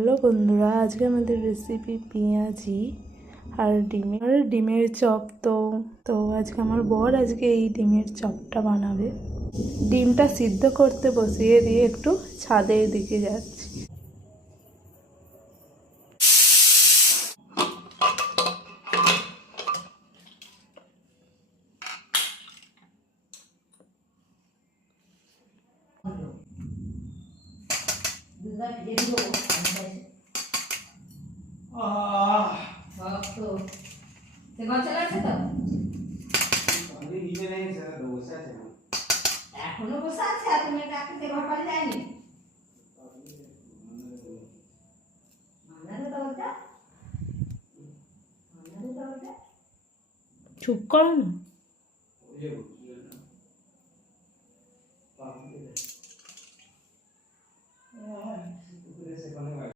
Hello বন্ধুরা, আজকে আমাদের রেসিপি পেঁয়াজি আর ডিমের চপ। তো আজকে আমার বর এই ডিমের চপটা বানাবে। ডিমটা সিদ্ধ করতে বসিয়ে দিয়ে একটু ছাদের দিকে যাচ্ছি। এখনো বসে আছে আর তুমি ডাকতে সে ঘর পালিয়ে যায়নি। চুপ করো না।